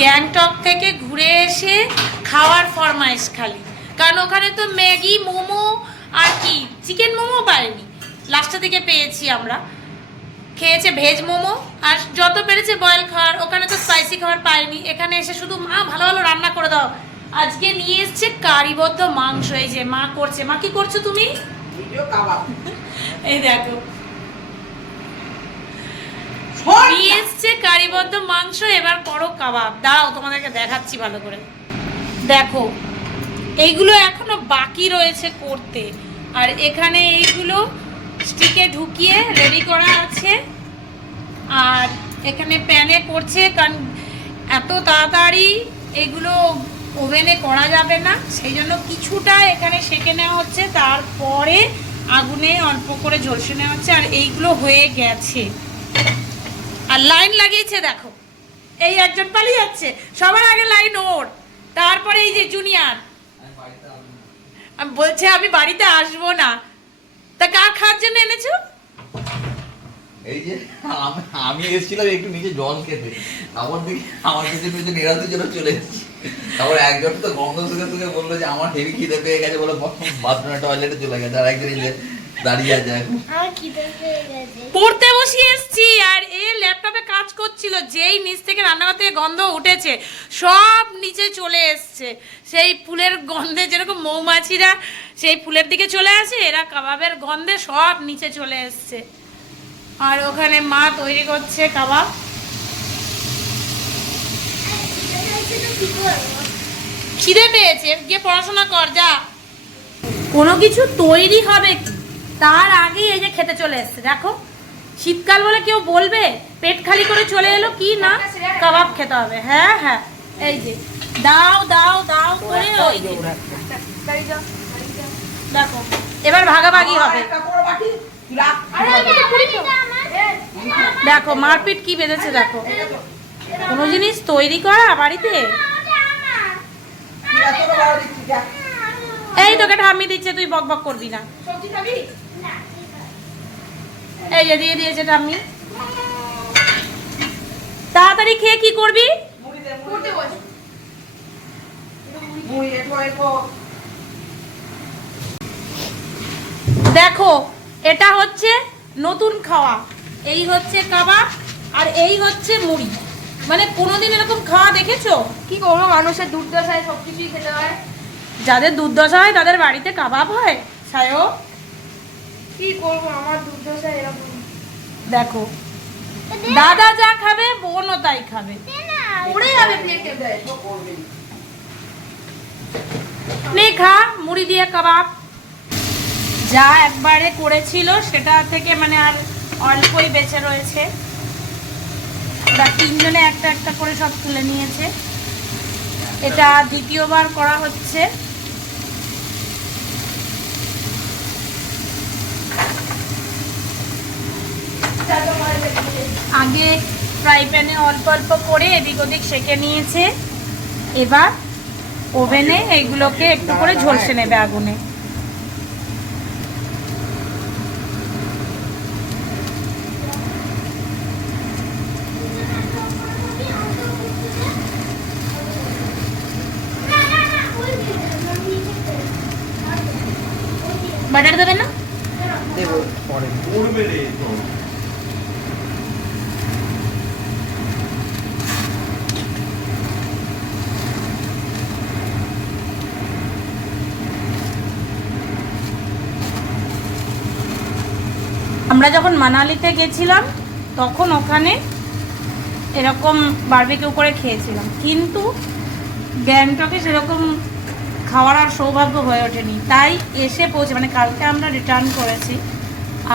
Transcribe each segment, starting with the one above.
গ্যাংটক থেকে ঘুরে এসে খাওয়ার ফরমাইশ খালি। কারণ ওখানে তো ম্যাগি মোমো আর কি চিকেন মোমো পাইনি। লাস্টের দিকে পেয়েছি আমরা। খেয়েছে ভেজ মোমো আর যত পেরেছে বয়েল খাওয়ার ওখানে তো স্পাইসি খাবার পাইনি। এখানে এসে শুধু মা ভালো ভালো রান্না করে দাও। আজকে নিয়ে এসছে কারিবদ্ধ মাংস। এই যে মা করছে। মা কি করছ তুমি? এই দেখো। নিয়ে এসছে কারিবদ্ধ মাংস, এবার করো কাবাব। দাও তোমাদেরকে দেখাচ্ছি ভালো করে। দেখো, এইগুলো এখনও বাকি রয়েছে করতে। আর এখানে এইগুলো স্টিকে ঢুকিয়ে রেডি করা আছে। আর এখানে প্যানে করছে, কারণ এত তাড়াতাড়ি এগুলো ওভেনে করা যাবে না। সেই জন্য কিছুটা এখানে সেঁকে নেওয়া হচ্ছে, তারপরে আগুনে অল্প করে ঝলসে নেওয়া হচ্ছে। আর এইগুলো হয়ে গেছে। আর লাইন লাগিয়েছে, দেখো। এই একজন পালিয়ে যাচ্ছে সবার আগে লাইন ওর, তারপরে এই যে জুনিয়র। বলছে, আমি বাড়িতে আসব না। তা কার খাওয়ার জন্য এনেছো? এই যে, আমি এসেছিলাম একটু নিচে জল খেতে। আমার দিকে আমার পেছনে পেছনে জন্য চলে এসেছি। তারপর একজন তো গন্ধ বলল যে, আমার হেভি খিদে পেয়ে গেছে বলে বাথরুমে টয়লেটে চলে গেছে। আর একজন দাঁড়িয়ে আছে এখন। পড়তে বসিয়ে এসছি আর এ ল্যাপটপে কাজ করছিল যেই নিচ থেকে রান্নাঘর থেকে গন্ধ উঠেছে সব নিচে চলে এসছে। সেই ফুলের গন্ধে যেরকম মৌমাছিরা সেই ফুলের দিকে চলে আসে এরা কাবাবের গন্ধে সব নিচে চলে এসছে। আর ওখানে মা তৈরি করছে কাবাব। খিদে পেয়েছে গিয়ে পড়াশোনা কর যা। কোনো কিছু তৈরি হবে কি? তার আগেই এই যে খেতে চলে এসছে দেখো শীতকাল বলে কেউ বলবে পেট খালি করে চলে এলো কি না কাবাব খেতে হবে হ্যাঁ হ্যাঁ এই যে দাও দাও দাও করে ওই যে, দেখো এবার ভাগাভাগি হবে দেখো মারপিট কি বেঁধেছে দেখো কোনো জিনিস তৈরি করা বাড়িতে এই তোকে ঠাম্মি দিচ্ছে তুই বক বক করবি না। সবজি খাবি? এই যে দিয়ে দিয়েছে ঠাম্মি। তাড়াতাড়ি খেয়ে কি করবি? মুড়ি দে মুড়ি দে মুড়ি এটো এটো দেখো এটা হচ্ছে নতুন খাওয়া। এই হচ্ছে কাবাব আর এই হচ্ছে মুড়ি। মানে কোনোদিন এরকম খাওয়া দেখেছ? কি করব? মানুষের দুর্দশায় সবকিছুই খেতে হয়। যাদের দুর্দশা হয় তাদের বাড়িতে কাবাব হয়? সায়ো কি করব? আমার দুর্দশা এরকম। দেখো। দাদা যা খাবে বোনও তাই খাবে। পড়ে যাবে প্লেটে নে খা মুড়ি দিয়ে কাবাব। যা একবারে করেছিল সেটা থেকে মানে আর অল্পই বেঁচে রয়েছে। ওরা তিনজনে একটা একটা করে সব তুলে নিয়েছে। এটা দ্বিতীয়বার করা হচ্ছে। আগে ফ্রাই প্যানে অল্প অল্প করে এদিক ওদিক সেঁকে নিয়েছে। এবার ওভেনে এইগুলোকে একটু করে ঝলসে নেবে আগুনে। বাটার দেবে না? দেবো পরে। আমরা যখন মানালিতে গেছিলাম, তখন ওখানে এরকম বারবিকিউ করে খেয়েছিলাম। কিন্তু গ্যাংটকে সেরকম খাওয়ার আর সৌভাগ্য হয়ে ওঠেনি। তাই এসে পৌঁছে মানে কালকে আমরা রিটার্ন করেছি।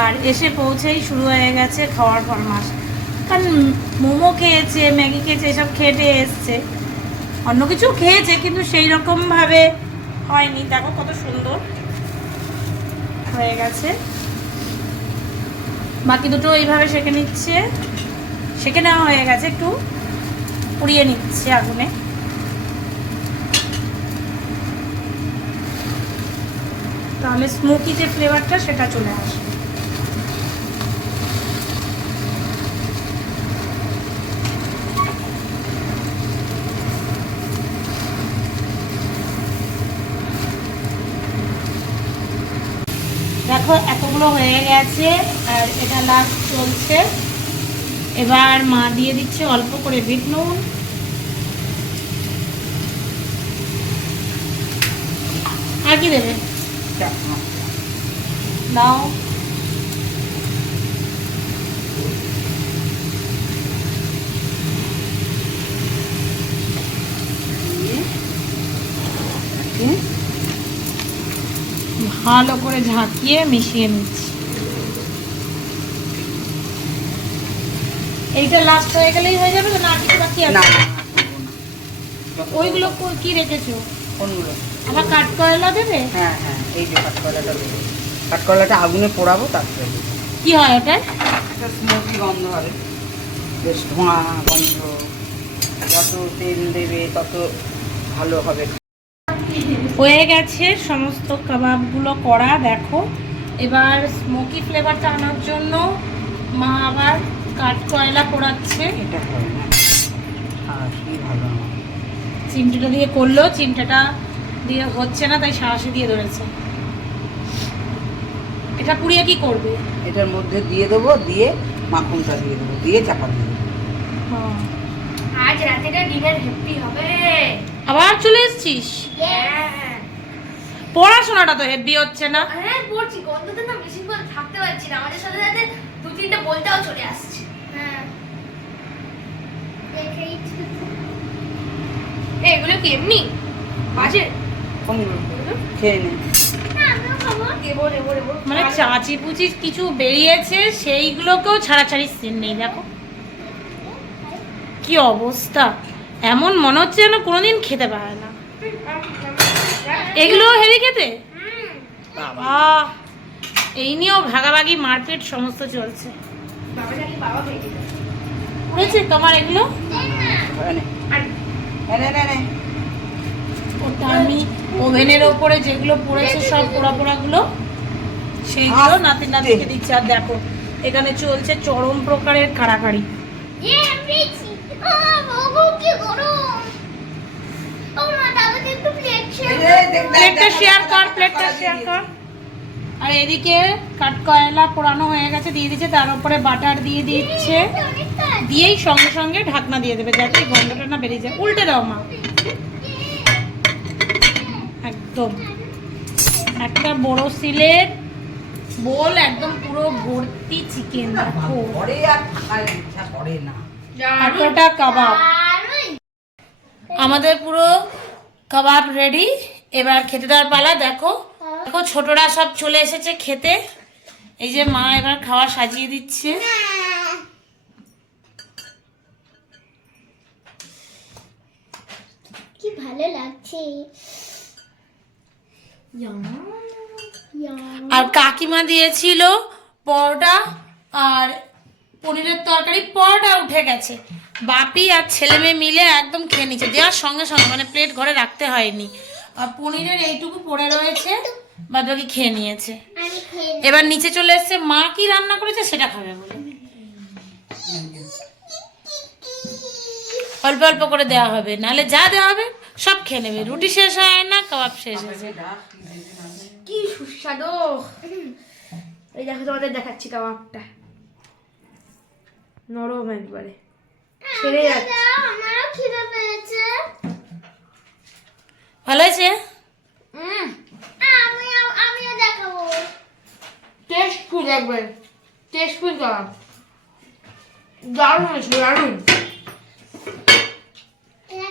আর এসে পৌঁছেই শুরু হয়ে গেছে খাওয়ার ফরমাস কারণ মোমো খেয়েছে, ম্যাগি খেয়েছে, এসব খেটে এসছে। অন্য কিছু খেয়েছে, কিন্তু সেই রকমভাবে হয়নি। দেখো কত সুন্দর হয়ে গেছে। বাকি দুটো এইভাবে সেঁকে নিচ্ছে। সেঁকে নেওয়া হয়ে গেছে, একটু পুড়িয়ে নিচ্ছে আগুনে। তাহলে স্মোকি যে ফ্লেভারটা সেটা চলে আসবে দেখো এতগুলো হয়ে গেছে আর এটা লাস্ট চলছে। এবার মা দিয়ে দিচ্ছে অল্প করে বিট নুন। আর কি দেবে? দাও। ভালো করে ঝাঁকিয়ে মিশিয়ে নিচ্ছি। এইটা লাস্ট হয়ে গেলেই হয়ে যাবে না কিছু বাকি আছে? না, ওইগুলো কো- রেখেছো? কোনগুলো আবার কাঠ কয়লা দেবে? হ্যাঁ হ্যাঁ এই যে কাঠকলাটা দেবো। কাঠকলাটা আগুনে পোড়াবো তারপরে কি হয় ওটা একটা স্মোকি গন্ধ হবে। বেশ ধোঁয়া গন্ধ। যত তেল দেবে তত ভালো হবে। হয়ে গেছে সমস্ত কাবাবগুলো করা দেখো। এবার স্মোকি ফ্লেভারটা আনার জন্য মা আবার কাঠ কয়লা পোড়াচ্ছে। এটা হবে না। আর কি ভালো। চিমটিটা দিয়ে করল চিমটাটা দিয়ে হচ্ছে না তাই সাহসে দিয়ে ধরেছে। এটা পুড়িয়ে কি করবে? এটার মধ্যে দিয়ে দেবো দিয়ে মাখনটা দিয়ে দেবো দিয়ে চাপা দিয়ে দেবো। আজ রাতেটা ডিনার হ্যাপি হবে। আবার চলে এসছিস? হ্যাঁ পড়াশোনাটা তো হেভি হচ্ছে না? হ্যাঁ পড়ছি। গন্ধতে না বেশিক্ষণ থাকতে পারছি না। আমাদের সাথে সাথে দু তিনটে বলতেও চলে আসছে। হ্যাঁ। এগুলো কি এমনি? বাজে? মানে চাচি পুচি কিছু বেরিয়েছে সেইগুলোকেও ছাড়াছাড়ি সিন নেই দেখো। কি অবস্থা? এমন মনে হচ্ছে যেন কোনোদিন খেতে পারে না। এগুলো হেভি খেতে? বাবা এই নিয়েও ভাগাভাগি মারপিট সমস্ত চলছে। উড়েছে তোমার এগুলো। ওটা আমি ওভেনের ওপরে যেগুলো পড়েছে সব পোড়া পোড়াগুলো সেইগুলো নাতি নাতিকে দিচ্ছে। আর দেখো এখানে চলছে চরম প্রকারের কাড়াকাড়ি। প্লেটটা শেয়ার কর। প্লেটটা শেয়ার কর আর এদিকে কাঠ কয়লা পোড়ানো হয়ে গেছে দিয়ে দিচ্ছে তার উপরে বাটার দিয়ে দিচ্ছে দিয়েই সঙ্গে সঙ্গে ঢাকনা দিয়ে দেবে যাতে এই গন্ধটা না বেরিয়ে যায়। উল্টে দাও মা। একদম। একটা বড় সিলের বোল একদম পুরো ভর্তি চিকেন দেখো। ঘরে আর থাকার ইচ্ছা করে না। এতটা কাবাব। আমাদের পুরো কাবাব রেডি এবার খেতে দেওয়ার পালা দেখো। দেখো ছোটরা সব চলে এসেছে খেতে। এই যে মা এবার খাওয়া সাজিয়ে দিচ্ছে। কি ভালো লাগছে। আর কাকিমা দিয়েছিল পরোটা আর পনিরের তরকারি পরোটা উঠে গেছে। বাপি আর ছেলে মেয়ে মিলে একদম খেয়ে নিচ্ছে দেওয়ার সঙ্গে সঙ্গে মানে প্লেট ঘরে রাখতে হয়নি। আর পনিরের এইটুকু পড়ে রয়েছে বাদ বাকি খেয়ে নিয়েছে এবার নিচে চলে এসছে মা কি রান্না করেছে সেটা খাবে বলে। অল্প অল্প করে দেওয়া হবে নাহলে যা দেওয়া হবে সব খেয়ে নেবে। রুটি শেষ হয় না কাবাব শেষ হয়েছে। কি সুস্বাদু। এই দেখো তোমাদের দেখাচ্ছি কাবাবটা। নরম একবারে। ছেড়ে যাচ্ছে। আমারও খিদে পেয়েছে। ভালো হয়েছে? হুম আমি আমিও দেখাবো। টেস্টফুল একবার টেস্টফুল কাবাব দারুণ হয়েছে দারুণ। খেয়ে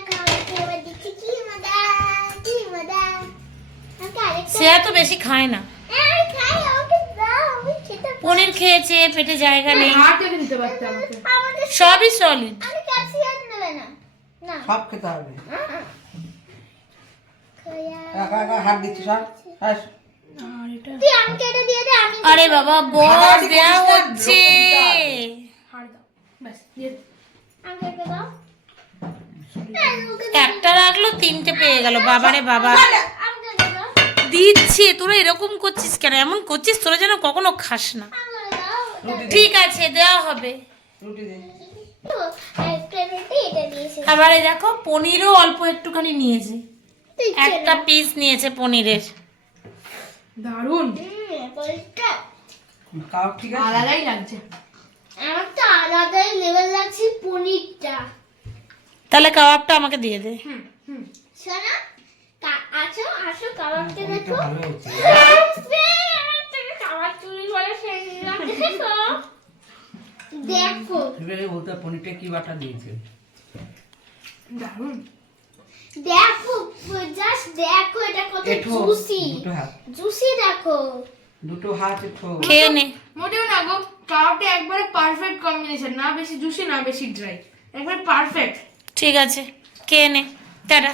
সে এত বেশি খায় না। এ, আমি খাই আমাকে দাও আমি খেতে পারি। পনির খেয়েছে পেটে জায়গা নেই। হাত দিতে পারতে আমাকে। আমাকে সবই সলিড আমি ক্যাপসিকাম দেবে না। না। সব খেতে হবে। আমি আরে বাবা বস দেয়া হচ্ছে। হাড় দাও ব্যাস দিয়ে দে। আমাকে এটা দাও। না, ওকে দে। একটা রাখল তিনটে পেয়ে গেল। বাবারে বাবা। দিচ্ছি তোরা এরকম করছিস কেন? এমন করছিস তোরা যেন কখনো খাস না। ঠিক আছে দেওয়া হবে। রুটি দে। তো, একটা রুটি এটা দিয়েছে আবারে দেখো পনিরও অল্প একটুখানি নিয়েছে। একটা পিস নিয়েছে পনিরের। হুম, আছে? আলাদাই লাগছে। আমার তো আলাদাই লেভেল লাগছে পনিরটা। তাহলে কাবাবটা আমাকে দিয়ে দে। শোনো কা- আসো আসো কাবাবটা পনিরটা দেখো। কাবাব চুরি করে ফেলে দেখো। এবারে ওটা পনিরটা কি বাটা দিয়েছে? দেখো জাস্ট দেখো এটা কত জুসি জুসি দেখো। দুটো হাত এঠো খেয়ে নে। মোটেও না গো কাবাবটা একবারে পারফেক্ট কম্বিনেশন না বেশি জুসি না বেশি ড্রাই একবারে পারফেক্ট ঠিক আছে খেয়ে নে। টাটা।